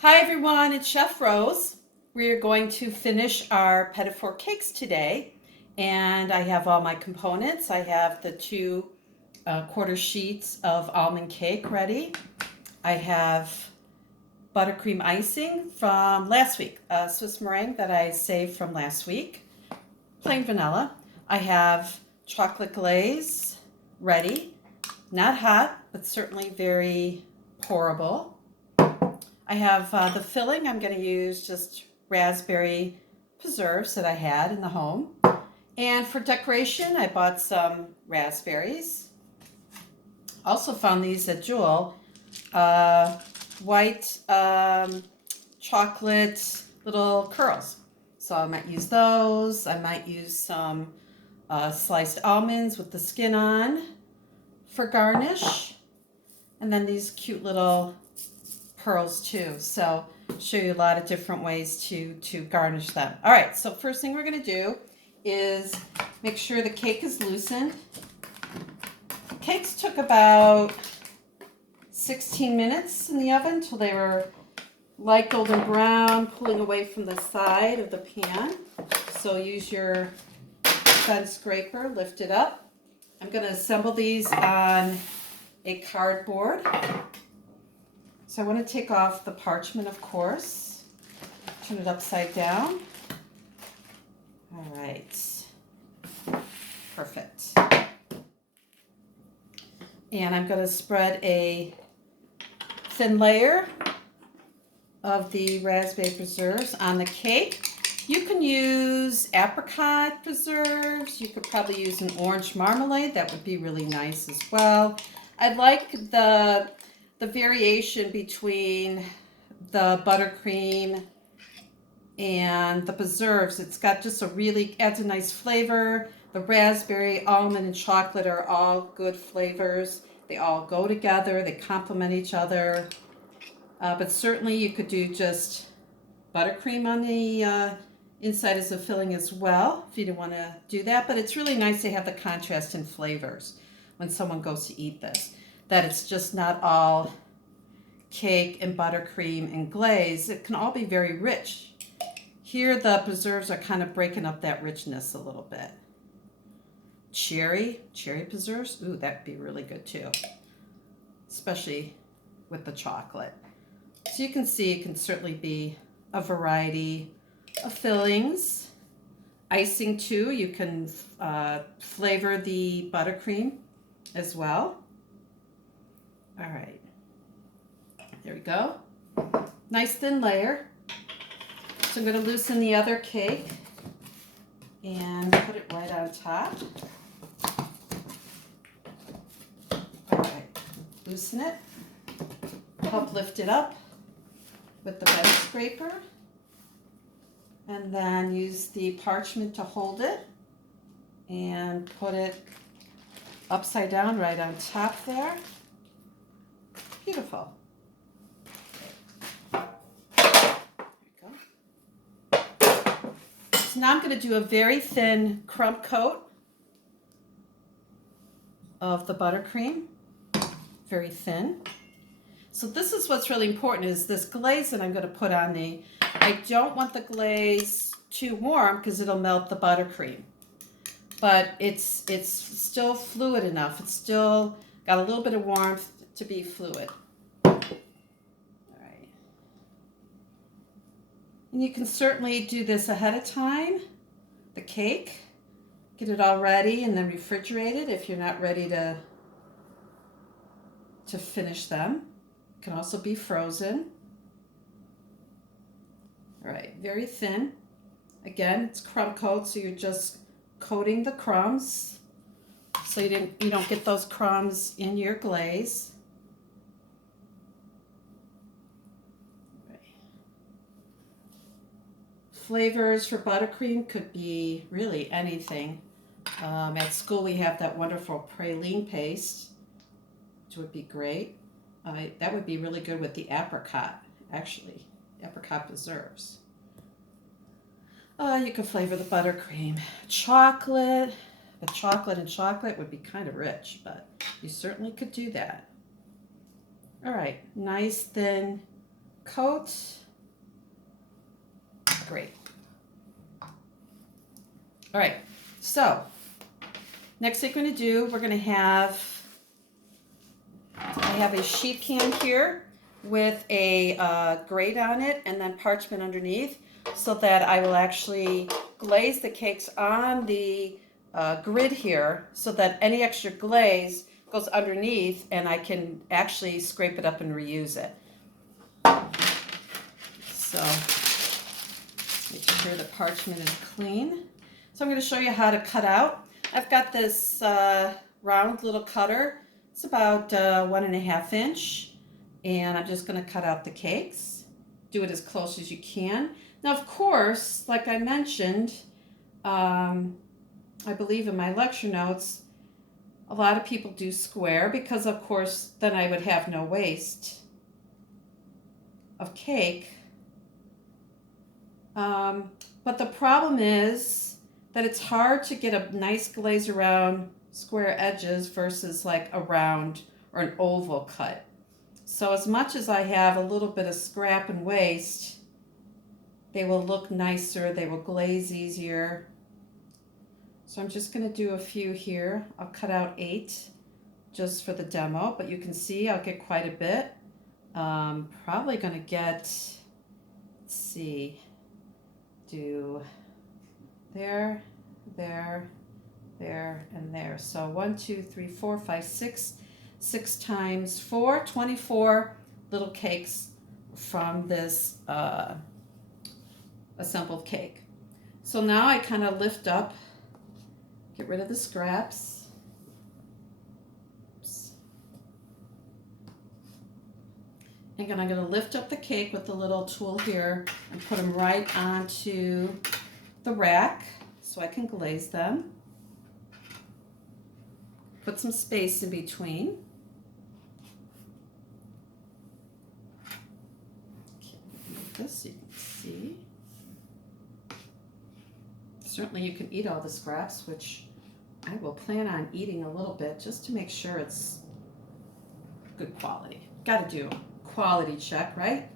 Hi everyone, it's Chef Rose. We're going to finish our Petit cakes today, and I have all my components. I have the two quarter sheets of almond cake ready. I have buttercream icing from last week, Swiss meringue that I saved from last week, plain vanilla. I have chocolate glaze ready, not hot, but certainly very pourable. I have the filling. I'm going to use just raspberry preserves that I had in the home. And for decoration, I bought some raspberries. Also found these at Jewel. White chocolate little curls. So I might use those. I might use some sliced almonds with the skin on for garnish. And then these cute little pearls too. So show you a lot of different ways to garnish them. All right, so first thing we're going to do is make sure the cake is loosened. Cakes took about 16 minutes in the oven till they were light golden brown, pulling away from the side of the pan. So use your side scraper, lift it up. I'm going to assemble these on a cardboard. So I want to take off the parchment, of course. Turn it upside down. All right. Perfect. And I'm going to spread a thin layer of the raspberry preserves on the cake. You can use apricot preserves. You could probably use an orange marmalade. That would be really nice as well. I like the variation between the buttercream and the preserves. It's got just adds a nice flavor. The raspberry, almond, and chocolate are all good flavors. They all go together. They complement each other. But certainly you could do just buttercream on the inside as a filling as well if you didn't want to do that. But it's really nice to have the contrast in flavors when someone goes to eat this. That it's just not all cake and buttercream and glaze. It can all be very rich. Here the preserves are kind of breaking up that richness a little bit. Cherry preserves, ooh, that'd be really good too, especially with the chocolate. So you can see it can certainly be a variety of fillings. Icing too, you can flavor the buttercream as well. All right, there we go. Nice thin layer. So I'm going to loosen the other cake and put it right on top. All right, loosen it. Help lift it up with the bed scraper. And then use the parchment to hold it and put it upside down right on top there. Beautiful. There you go. So now I'm going to do a very thin crumb coat of the buttercream. Very thin. So this is what's really important is this glaze that I'm going to put on the, I don't want the glaze too warm because it'll melt the buttercream. But it's still fluid enough. It's still got a little bit of warmth to be fluid. All right. And you can certainly do this ahead of time, the cake. Get it all ready and then refrigerate it if you're not ready to finish them. It can also be frozen. All right, very thin. Again, it's crumb coat, so you're just coating the crumbs so you don't get those crumbs in your glaze. Right. Flavors for buttercream could be really anything. At school we have that wonderful praline paste, which would be great. That would be really good with the apricot, actually. Apricot preserves. You can flavor the buttercream. Chocolate. The chocolate and chocolate would be kind of rich, but you certainly could do that. All right, nice thin coat. Great. All right, so next thing we're going to do, we're going to have, I have a sheet pan here with a grate on it and then parchment underneath so that I will actually glaze the cakes on the grid here so that any extra glaze goes underneath and I can actually scrape it up and reuse it. So make sure the parchment is clean. So I'm going to show you how to cut out. I've got this round little cutter. It's about 1.5 inch, and I'm just going to cut out the cakes. Do it as close as you can. Now, of course, like I mentioned, I believe in my lecture notes, a lot of people do square because, of course, then I would have no waste of cake. But the problem is that it's hard to get a nice glaze around square edges versus like a round or an oval cut. So as much as I have a little bit of scrap and waste, they will look nicer, they will glaze easier. So I'm just going to do a few here. I'll cut out 8 just for the demo, but you can see I'll get quite a bit. Probably going to get, let's see, do there, there, there, and there. So 1, 2, 3, 4, 5, 6. 6 times 4, 24 little cakes from this assembled cake. So now I kind of lift up, get rid of the scraps. Oops. And I'm going to lift up the cake with the little tool here and put them right onto the rack so I can glaze them. Put some space in between. Move this so you can see. Certainly you can eat all the scraps, which I will plan on eating a little bit just to make sure it's good quality. Got to do a quality check, right?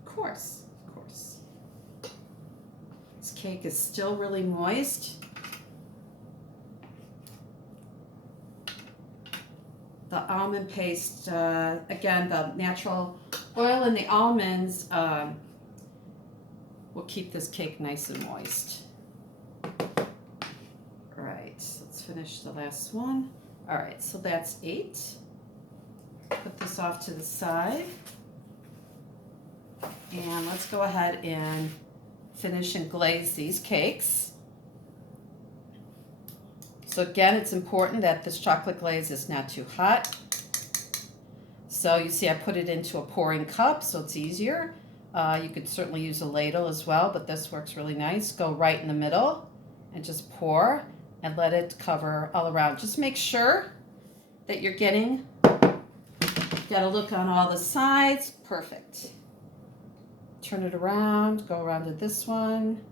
Of course, of course. This cake is still really moist. The almond paste, again, the natural oil in the almonds will keep this cake nice and moist. All right, so let's finish the last one. All right, so that's 8. Put this off to the side. And let's go ahead and finish and glaze these cakes. So again, it's important that this chocolate glaze is not too hot. So you see I put it into a pouring cup so it's easier. You could certainly use a ladle as well, but this works really nice. Go right in the middle and just pour and let it cover all around. Just make sure that you're getting, got a look on all the sides. Perfect. Turn it around, go around to this one.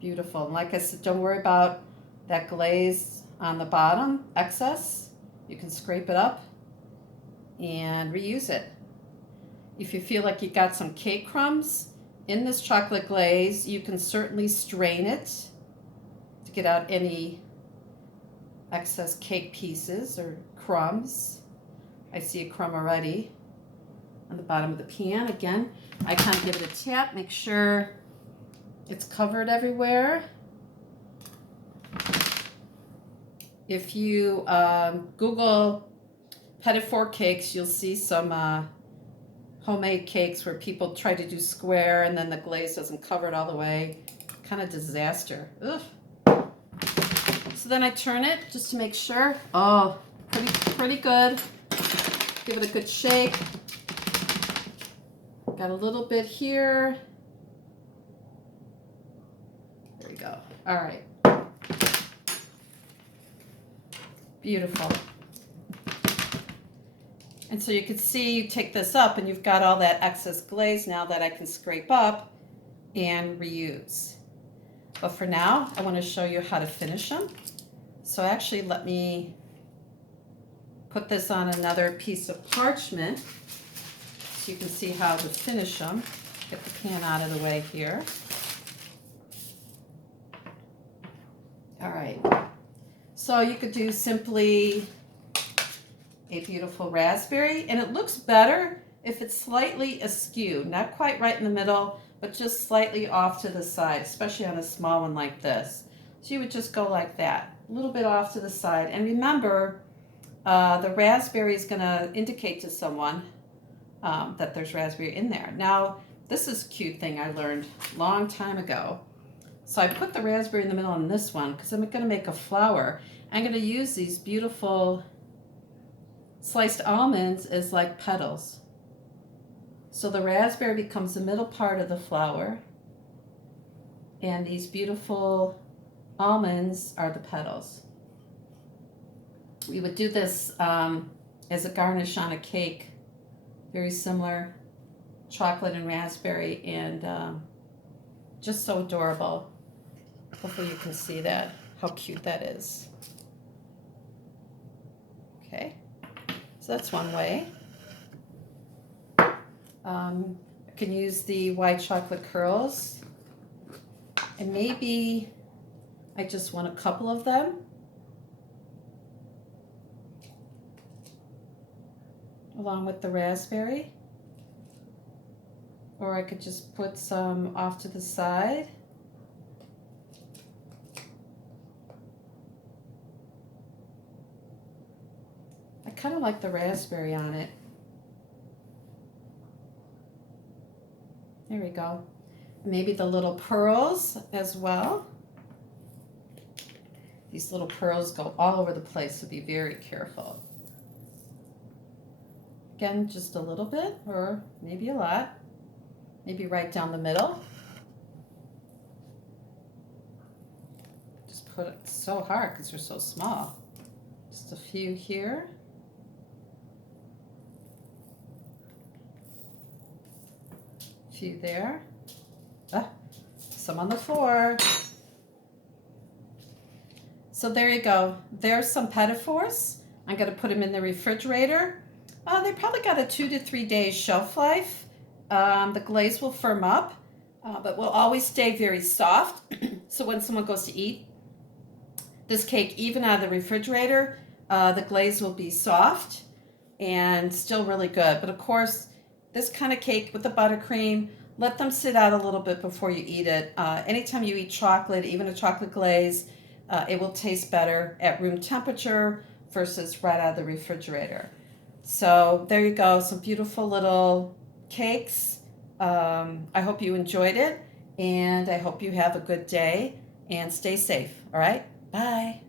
Beautiful. And like I said, don't worry about that glaze on the bottom, excess. You can scrape it up and reuse it. If you feel like you got some cake crumbs in this chocolate glaze, you can certainly strain it to get out any excess cake pieces or crumbs. I see a crumb already on the bottom of the pan. Again, I kind of give it a tap, make sure it's covered everywhere. If you Google Petit cakes, you'll see some homemade cakes where people try to do square and then the glaze doesn't cover it all the way. Kind of disaster. Ugh. So then I turn it just to make sure. Oh, pretty good. Give it a good shake. Got a little bit here. There we go. All right. Beautiful. And so you can see, you take this up and you've got all that excess glaze now that I can scrape up and reuse. But for now, I want to show you how to finish them. So actually, let me put this on another piece of parchment so you can see how to finish them. Get the pan out of the way here. All right, so you could do simply a beautiful raspberry, and it looks better if it's slightly askew, not quite right in the middle, but just slightly off to the side, especially on a small one like this. So you would just go like that, a little bit off to the side. And remember, the raspberry is going to indicate to someone that there's raspberry in there. Now, this is a cute thing I learned a long time ago. So I put the raspberry in the middle on this one because I'm going to make a flower. I'm going to use these beautiful sliced almonds as like petals. So the raspberry becomes the middle part of the flower, and these beautiful almonds are the petals. We would do this as a garnish on a cake, very similar, chocolate and raspberry, and just so adorable. Hopefully you can see that, how cute that is. Okay. So that's one way. I can use the white chocolate curls, and maybe I just want a couple of them. Along with the raspberry. Or I could just put some off to the side. I kind of like the raspberry on it. There we go. Maybe the little pearls as well. These little pearls go all over the place, so be very careful. Again, just a little bit, or maybe a lot. Maybe right down the middle. Just put it so hard because they're so small. Just a few here. Few there. Some on the floor. So there you go. There's some petit fours. I'm going to put them in the refrigerator. They probably got a 2 to 3 days shelf life. The glaze will firm up, but will always stay very soft. So when someone goes to eat this cake, even out of the refrigerator, the glaze will be soft and still really good. But of course, this kind of cake with the buttercream, let them sit out a little bit before you eat it. Anytime you eat chocolate, even a chocolate glaze, it will taste better at room temperature versus right out of the refrigerator. So there you go, some beautiful little cakes. I hope you enjoyed it, and I hope you have a good day and stay safe. All right, bye.